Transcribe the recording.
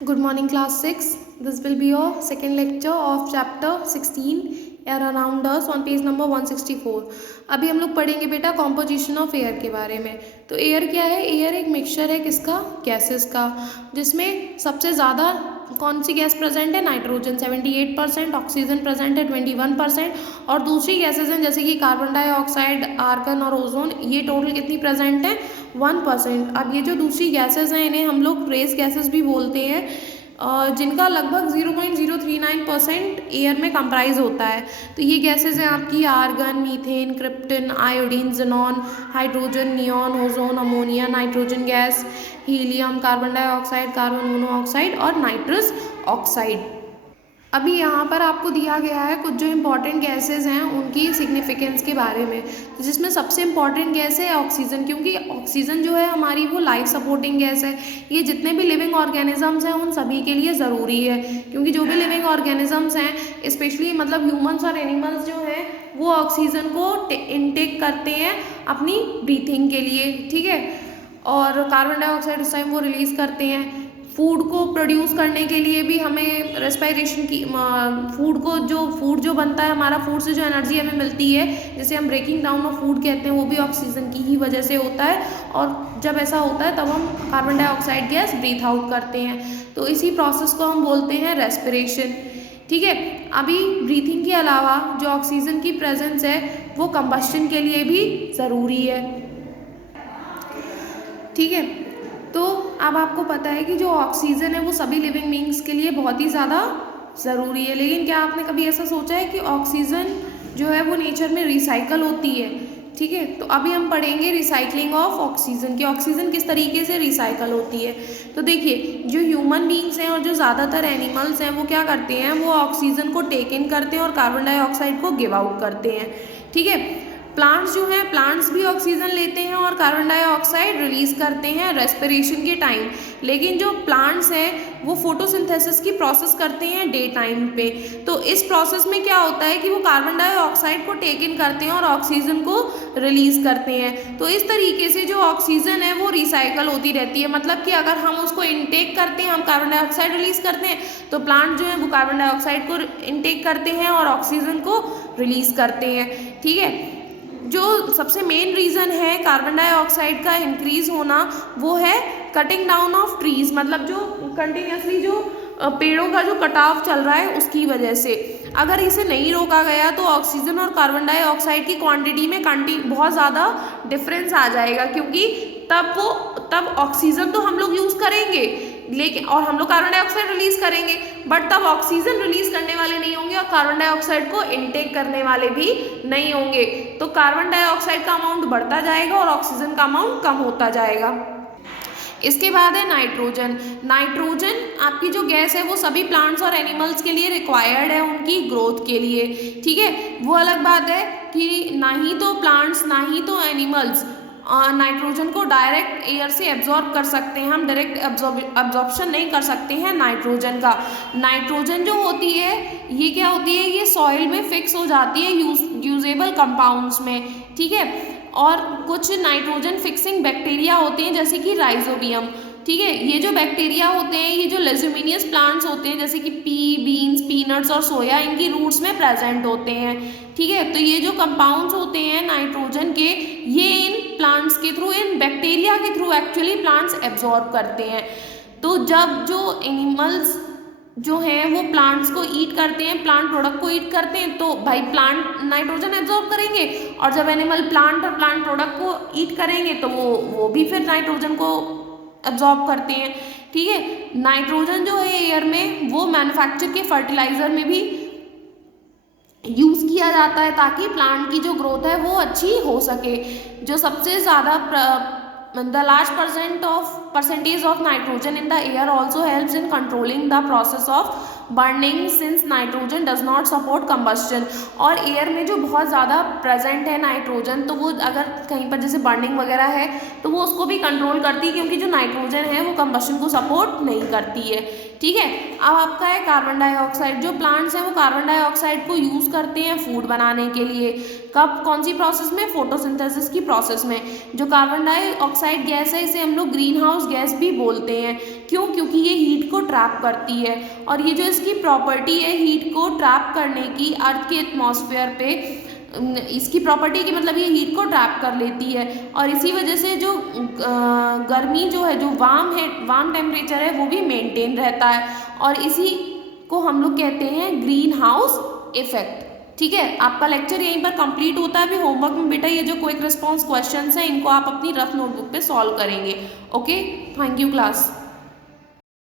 Good morning, class 6. This will be your second lecture of chapter 16 Air Around Us on page number 164. अभी हम लोग पढ़ेंगे बेटा composition of air के बारे में। तो एयर क्या है? एयर एक मिक्सचर है किसका? गैसेस का, जिसमें सबसे ज़्यादा कौन सी गैस प्रेजेंट है? नाइट्रोजन 78%, ऑक्सीजन प्रेजेंट है 21%, और दूसरी गैसेज हैं जैसे कि कार्बन डाइऑक्साइड, आर्गन और ओजोन, ये टोटल कितनी प्रेजेंट है? 1%। अब ये जो दूसरी गैसेज हैं इन्हें हम लोग ट्रेस गैसेज भी बोलते हैं, जिनका लगभग 0.039% एयर में कंप्राइज होता है। तो ये गैसेज हैं आपकी argon, methane, krypton, iodine, xenon, hydrogen, neon, ozone, ammonia, nitrogen gas, helium, carbon dioxide, carbon monoxide और नाइट्रस ऑक्साइड। अभी यहाँ पर आपको दिया गया है कुछ जो इम्पॉर्टेंट गैसेस हैं उनकी सिग्निफिकेंस के बारे में, जिसमें सबसे इम्पॉर्टेंट गैस है ऑक्सीजन, क्योंकि ऑक्सीजन जो है हमारी वो लाइफ सपोर्टिंग गैस है। ये जितने भी लिविंग ऑर्गेनिजम्स हैं उन सभी के लिए ज़रूरी है, क्योंकि जो भी लिविंग ऑर्गेनिजम्स हैं स्पेशली मतलब ह्यूमन्स और एनिमल्स जो हैं वो ऑक्सीजन को इनटेक करते हैं अपनी ब्रीथिंग के लिए, ठीक है। और कार्बन डाइऑक्साइड उस टाइम वो रिलीज़ करते हैं। फूड को प्रोड्यूस करने के लिए भी हमें रेस्पिरेशन की फूड जो बनता है हमारा, फूड से जो एनर्जी हमें मिलती है जिसे हम ब्रेकिंग डाउन ऑफ फूड कहते हैं, वो भी ऑक्सीजन की ही वजह से होता है। और जब ऐसा होता है तब हम carbon dioxide gas breathe out करते हैं, तो इसी प्रोसेस को हम बोलते हैं रेस्पिरेशन, ठीक है। अभी ब्रीथिंग के अलावा जो ऑक्सीजन की प्रेजेंस है वो कंबस्शन के लिए भी ज़रूरी है, ठीक है। तो अब आपको पता है कि जो ऑक्सीजन है वो सभी लिविंग बीइंग्स के लिए बहुत ही ज़्यादा ज़रूरी है, लेकिन क्या आपने कभी ऐसा सोचा है कि ऑक्सीजन जो है वो नेचर में रिसाइकल होती है, ठीक है। तो अभी हम पढ़ेंगे रिसाइकलिंग ऑफ ऑक्सीजन की, ऑक्सीजन किस तरीके से रिसाइकल होती है। तो देखिए, जो ह्यूमन बीइंग्स हैं और जो ज़्यादातर एनिमल्स हैं वो क्या करते हैं, वो ऑक्सीजन को टेक इन करते हैं और कार्बन डाइऑक्साइड को गिव आउट करते हैं, ठीक है। प्लांट्स जो हैं, प्लांट्स भी ऑक्सीजन लेते हैं और कार्बन डाइऑक्साइड रिलीज करते हैं रेस्पिरेशन के टाइम, लेकिन जो प्लांट्स हैं वो फोटोसिंथेसिस की प्रोसेस करते हैं डे टाइम पे। तो इस प्रोसेस में क्या होता है कि वो कार्बन डाइऑक्साइड को टेक इन करते हैं और ऑक्सीजन को रिलीज करते हैं। तो इस तरीके से जो ऑक्सीजन है वो रिसाइकल होती रहती है, मतलब कि अगर हम उसको इनटेक करते हैं, हम कार्बन डाइऑक्साइड रिलीज करते हैं, तो प्लांट जो है वो कार्बन डाइऑक्साइड को इनटेक करते हैं और ऑक्सीजन को रिलीज करते हैं, ठीक है। जो सबसे मेन रीज़न है कार्बन डाइऑक्साइड का इंक्रीज होना वो है कटिंग डाउन ऑफ ट्रीज, मतलब जो कंटिन्यूसली जो पेड़ों का जो कटाव चल रहा है उसकी वजह से। अगर इसे नहीं रोका गया तो ऑक्सीजन और कार्बन डाइऑक्साइड की क्वांटिटी में बहुत ज़्यादा डिफरेंस आ जाएगा, क्योंकि तब ऑक्सीजन तो हम लोग यूज़ करेंगे लेकिन, और हम लोग कार्बन डाइऑक्साइड रिलीज करेंगे, बट तब ऑक्सीजन रिलीज करने वाले नहीं होंगे और कार्बन डाइऑक्साइड को इनटेक करने वाले भी नहीं होंगे। तो कार्बन डाइऑक्साइड का अमाउंट बढ़ता जाएगा और ऑक्सीजन का अमाउंट कम होता जाएगा। इसके बाद है नाइट्रोजन। नाइट्रोजन आपकी जो गैस है वो सभी प्लांट्स और एनिमल्स के लिए रिक्वायर्ड है उनकी ग्रोथ के लिए, ठीक है। वो अलग बात है कि ना ही तो प्लांट्स ना ही तो एनिमल्स नाइट्रोजन को डायरेक्ट एयर से एब्जॉर्ब कर सकते हैं, हम डायरेक्ट एब्जॉर्प्शन नहीं कर सकते हैं नाइट्रोजन का। नाइट्रोजन जो होती है ये क्या होती है, ये सॉइल में फिक्स हो जाती है यूजेबल कंपाउंड्स में, ठीक है। और कुछ नाइट्रोजन फिक्सिंग बैक्टीरिया होते हैं जैसे कि राइजोबियम, ठीक है। ये जो बैक्टीरिया होते हैं ये जो लेज्यूमिनियस प्लांट्स होते हैं जैसे कि पी, बीन्स, पीनट्स और सोया, इनकी रूट्स में प्रेजेंट होते हैं, ठीक है। तो ये जो कंपाउंड्स होते हैं नाइट्रोजन के, ये इन प्लांट्स के थ्रू, इन बैक्टीरिया के थ्रू एक्चुअली प्लांट्स एब्जॉर्ब करते हैं। तो जब जो एनिमल्स जो हैं वो प्लांट्स को ईट करते हैं, प्लांट प्रोडक्ट को ईट करते हैं, तो भाई प्लांट नाइट्रोजन एब्जॉर्ब करेंगे, और जब एनिमल प्लांट और प्लांट प्रोडक्ट को ईट करेंगे तो वो भी फिर नाइट्रोजन को एब्जॉर्ब करते हैं, ठीक है। नाइट्रोजन जो है एयर में वो मैन्युफैक्चर के फर्टिलाइजर में भी यूज़ किया जाता है ताकि प्लांट की जो ग्रोथ है वो अच्छी हो सके। जो सबसे ज़्यादा the large percentage of nitrogen in the air also helps in controlling the process of burning since nitrogen does not support combustion। और एयर में जो बहुत ज़्यादा प्रेजेंट है नाइट्रोजन, तो वो अगर कहीं पर जैसे बर्निंग वगैरह है तो वो उसको भी कंट्रोल करती है, क्योंकि जो नाइट्रोजन है वो कंबशन को सपोर्ट नहीं करती है, ठीक है। अब आपका है कार्बन डाइऑक्साइड। जो प्लांट्स हैं वो कार्बन डाइऑक्साइड को यूज़ करते हैं फूड बनाने के लिए, कब, कौन सी प्रोसेस में? फोटोसिंथेसिस की प्रोसेस में। जो कार्बन डाइऑक्साइड गैस है इसे हम लोग ग्रीन हाउस हाउस गैस भी बोलते हैं। क्यों? क्योंकि ये हीट को ट्रैप करती है, और ये जो इसकी प्रॉपर्टी है हीट को ट्रैप करने की अर्थ के एटमॉस्फेयर पे, इसकी प्रॉपर्टी की मतलब ये हीट को ट्रैप कर लेती है, और इसी वजह से जो गर्मी जो है, जो वार्म टेम्परेचर है वो भी मेंटेन रहता है, और इसी को हम लोग कहते हैं ग्रीन हाउस इफेक्ट। ठीक है, आपका लेक्चर यहीं पर कंप्लीट होता है। अभी होमवर्क में बेटा ये जो क्विक रिस्पॉन्स क्वेश्चंस हैं इनको आप अपनी रफ नोटबुक पे सॉल्व करेंगे। Okay, thank you class.